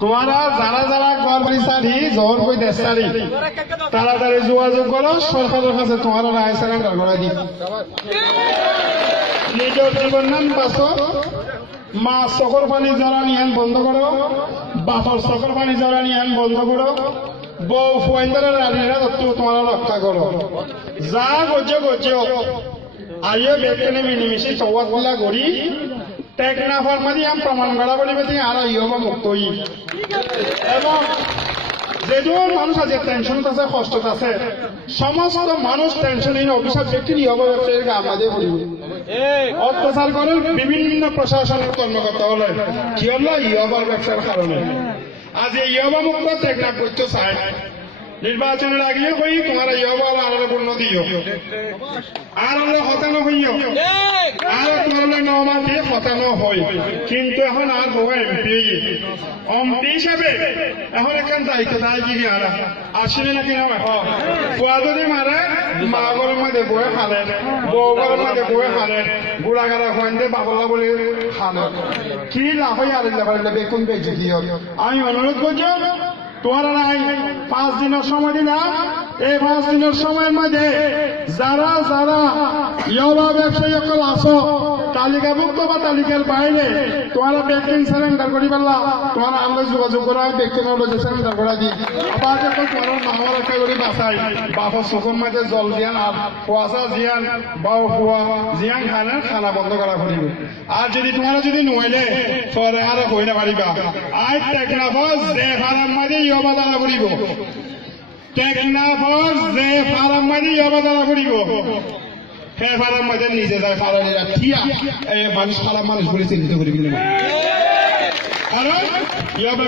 তোমরা যারা যারা ঘর বাড়ি ছাড়ি জোর করে দেশ ছাড়ি তাড়াতাড়ি যোগাযোগ করো, সরকারের কাছে তোমার রায় সারেন্ডার করে দিই। নিজের জীবন নাম বাঁচো, মা চোখের পানি জড়া নিয়ে বন্ধ করো, বাপর চোখের পানি জড়া নিয়ে বন্ধ করো, বউ ফুয়াইন্দারের রানীরা তোমার রক্ষা করো। যা গজ্য গজ্য আইও বেকেনে মিনিমিশি চৌয়াতগুলা গড়ি টেকনা ফরমাদি আম প্রমাণ করা বলি বেশি আর ইহবা মুক্ত এবং যেজন মানুষ আছে টেনশন আছে কষ্ট আছে সমস্ত মানুষ টেনশনহীন অভিশাপ ব্যক্তি ইহবা ব্যবসায়ীর আমাদের বলিব অত্যাচার করেন বিভিন্ন প্রশাসনিক কর্মকর্তা হলে কি হলো ইহবার ব্যবসার কারণে আজ এই ইহবা মুক্ত টেকনা করতে চায়। নির্বাচনের আগে কই তোমার ইহবা আর পূর্ণ দিও আর হতানো হইও আর তোমার নমাস দিয়ে হতানো হয়, কিন্তু এখন আর বহু এমপি হিসাবে এখন এখন দায়িত্ব দেয় কি আসবে নাকি না কুয়া যদি মারে মা গরম মধ্যে বয়ে খালে, বউ গরম মধ্যে বয়ে খালে, বুড়া গাড়া খুঁজতে বাবলা বলে খালে কি লাভ হয় আর বেকুন বেঁচে কি আমি অনুরোধ করছি তোমারা নাই 5 দিনের সময় দিলাম, এই 5 দিনের সময়ের মধ্যে যারা যারা ইহবা ব্যবসায়ী সকল আসো তালিকাভুক্ত বা তালিকার বাইরে তোমারা ব্যক্তিন সারেন্ডার করি পারলা তোমার আমরা যোগাযোগ করা ব্যক্তি সারেন্ডার করা দিই। আবার যখন তোমার মামা রক্ষা করি বাসাই বাপর চোখের মাঝে জল দিয়ান আর কুয়াশা জিয়ান বাউ কুয়া জিয়ান খানের খানা বন্ধ করা করিব। আর যদি তোমারা যদি নইলে পরে আর কই না পারিবা আজ টেকনাফর যে ফার্ম মাঝে ইহবা দ্বারা করিব, টেকনাফর যে ফার্ম মাঝে ইহবা দ্বারা করিব সে ফার্ম মাঝে নিজে যায় ফারানিরা ঠিয়া এই মানুষ খারাপ মানুষ বলে চিন্তিত করিবি না কারণ ইহবা